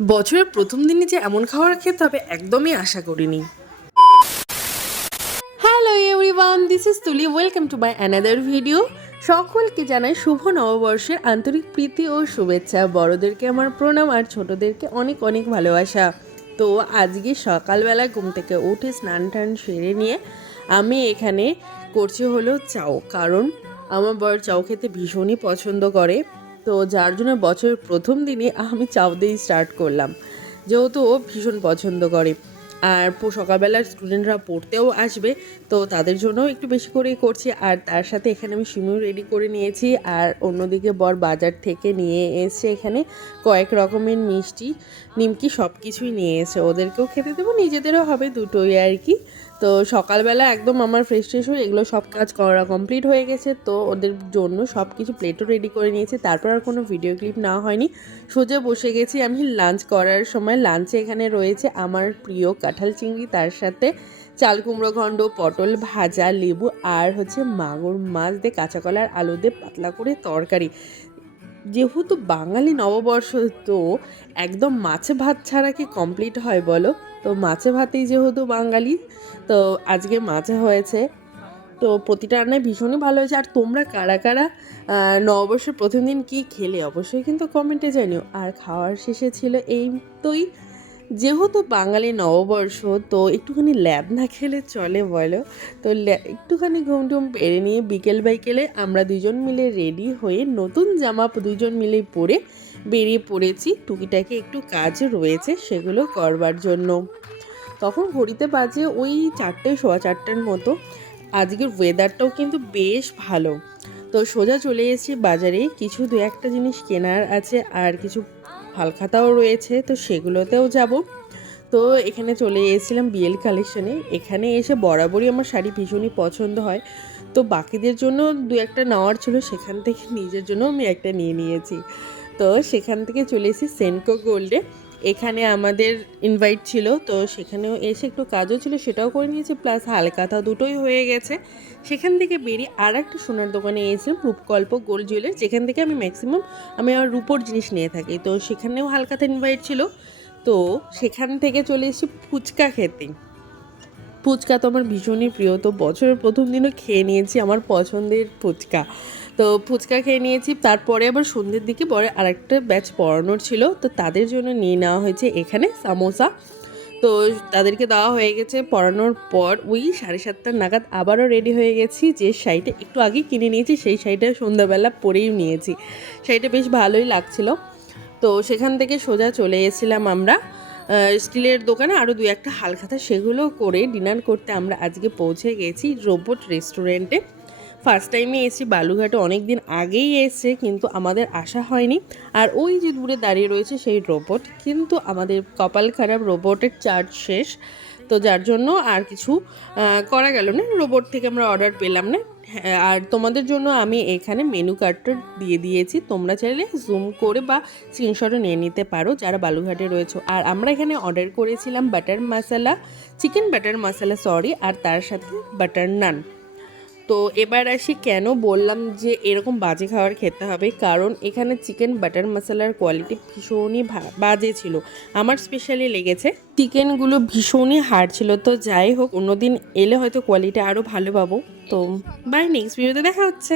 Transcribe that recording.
বছরের প্রথম দিনে যে এমন খাবার খেতে হবে একদমই আশা করিনি। হ্যালো এভরিওয়ান, দিস ইজ তুলি। Welcome to my another video. সকলকে জানাই শুভ নববর্ষের আন্তরিক প্রীতি ও শুভেচ্ছা। বড়োদেরকে আমার প্রণাম আর ছোটোদেরকে অনেক অনেক ভালোবাসা। তো আজকে সকালবেলা ঘুম থেকে উঠে স্নান টান সেরে নিয়ে আমি এখানে করছি হলো চাউ, কারণ আমার বর চাউ খেতে ভীষণই পছন্দ করে। তো যার জন্য বছরের প্রথম দিনে আমি চাউ দিয়েই স্টার্ট করলাম, যেহেতু ও ভীষণ পছন্দ করে। আর সকালবেলার স্টুডেন্টরা পড়তেও আসবে, তো তাদের জন্য একটু বেশি করেই করছি। আর তার সাথে এখানে আমি সিমু রেডি করে নিয়েছি, আর অন্যদিকে বর বাজার থেকে নিয়ে এসে এখানে কয়েক রকমের মিষ্টি নিমকি সব কিছুই নিয়ে এসে ওদেরকেও খেতে দেবো, নিজেদেরও হবে, দুটোই আর কি। তো সকালবেলা একদম আমার ফ্রেশ ট্রেশ হয়ে এগুলো সব কাজ করা কমপ্লিট হয়ে গেছে। তো ওদের জন্য সব কিছু প্লেটও রেডি করে নিয়েছি। তারপর আর কোনো ভিডিও ক্লিপ না হয়নি, সোজা বসে গেছি আমি লাঞ্চ করার সময়। লাঞ্চে এখানে রয়েছে আমার প্রিয় কাঁঠাল চিংড়ি, তার সাথে চাল কুমড়ো ঘণ্ট, পটল ভাজা, লেবু, আর হচ্ছে মাগুর মাছ দিয়ে কাঁচা কলা আর আলু দিয়ে পাতলা করে তরকারি। যেহেতু বাঙালি নববর্ষ, তো একদম মাছে ভাত ছাড়া কি কমপ্লিট হয় বলো? তো মাছে ভাতেই যেহেতু বাঙালি, তো আজকে মাছে হয়েছে। তো প্রতিটা রান্নায় ভীষণই ভালো হয়েছে। আর তোমরা কারা কারা নববর্ষের প্রথম দিন কী খেলে অবশ্যই কিন্তু কমেন্টে জানিও। আর খাওয়ার শেষে ছিল তোই, যেহেতু বাঙালি নববর্ষ, তো একটুখানি ল্যাব না খেলে চলে বলো? তো একটুখানি ঘুম টুম পেরে নিয়ে বিকেল বাইকেলে আমরা দুজন মিলে রেডি হয়ে নতুন জামা দুজন মিলে পরে বেরিয়ে পড়েছি। টুকিটাকি একটু কাজ রয়েছে সেগুলো করবার জন্য। তখন ঘড়িতে বাজে ওই 4টে, 4:15 মতো। আজকের ওয়েদারটাও কিন্তু বেশ ভালো। তো সোজা চলে এসেছি বাজারে, কিছু দু একটা জিনিস কেনার আছে, আর কিছু হালখাতাও রয়েছে, তো সেগুলোতেও যাব। তো এখানে চলে এসেছিলাম বিএল কালেকশনে। এখানে এসে বরাবরই আমার শাড়ি ভীষণই পছন্দ হয়, তো বাকিদের জন্য দু একটা নেওয়ার ছিল, সেখান থেকে নিজের জন্য আমি একটা নিয়ে নিয়েছি। তো সেখান থেকে চলে এসেছি সেনকো গোল্ডে। এখানে আমাদের ইনভাইট ছিল, তো সেখানেও এসে একটু কাজও ছিল, সেটাও করে নিয়েছি, প্লাস হালখাতা দুটোই হয়ে গেছে। সেখান থেকে বেরিয়ে আর একটা সোনার দোকানে এসেছিলাম, রূপকল্প গোল্ড জুয়েলার্স, যেখান থেকে আমি ম্যাক্সিমাম আমার রূপোর জিনিস নিয়ে থাকি। তো সেখানেও হালখাতা ইনভাইট ছিল, তো সেখান থেকে চলে এসেছি ফুচকা খেতে। ফুচকা তো আমার ভীষণই প্রিয়, তো বছরের প্রথম দিনও খেয়ে নিয়েছি আমার পছন্দের ফুচকা। তো ফুচকা খেয়ে নিয়েছি, তারপরে আবার সন্ধ্যের দিকে পরে আরেকটা ব্যাচ পড়ানোর ছিল, তো তাদের জন্য নিয়ে নেওয়া হয়েছে এখানে সামোসা। তো তাদেরকে দেওয়া হয়ে গেছে। পড়ানোর পর ওই 7:30 নাগাদ আবারও রেডি হয়ে গেছি। যে শাড়িটা একটু আগেই কিনে নিয়েছি, সেই শাড়িটা সন্ধ্যাবেলা পরেই নিয়েছি, শাড়িটা বেশ ভালোই লাগছিল। তো সেখান থেকে সোজা চলে এসেছিলাম আমরা স্টিলের দোকানে, আরও দু একটা হালখাতা, সেগুলো করে ডিনার করতে আমরা আজকে পৌঁছে গেছি রোবট রেস্টুরেন্টে। ফার্স্ট টাইমে এসেছি বালুঘাটে, অনেক দিন আগেই এসে কিন্তু আমাদের আসা হয়নি। আর ওই যে দূরে দাঁড়িয়ে রয়েছে সেই রোবট, কিন্তু আমাদের কপাল খারাপ, রোবটের চার্জ শেষ, তো যার জন্য আর কিছু করা গেল না, রোবট থেকে আমরা অর্ডার পেলাম না। হ্যাঁ, আর তোমাদের জন্য আমি এখানে মেনু কার্ডটা দিয়ে দিয়েছি, তোমরা চাইলে জুম করে বা স্ক্রিনশটও নিয়ে নিতে পারো যারা বালুঘাটে রয়েছে। আর আমরা এখানে অর্ডার করেছিলাম বাটার মশলা, চিকেন বাটার মশলা সরি, আর তার সাথে বাটার নান। তো এবার আসি কেন বললাম যে এরকম বাজে খাবার খেতে হবে, কারণ এখানে চিকেন বাটার মশলার কোয়ালিটি ভীষণই বাজে ছিল। আমার স্পেশালি লেগেছে, চিকেনগুলো ভীষণই হার্ড ছিল। তো যাই হোক, অন্যদিন এলে হয়তো কোয়ালিটি আরও ভালো পাবো। তো বাই, নেক্সট ভিডিওতে দেখা হচ্ছে।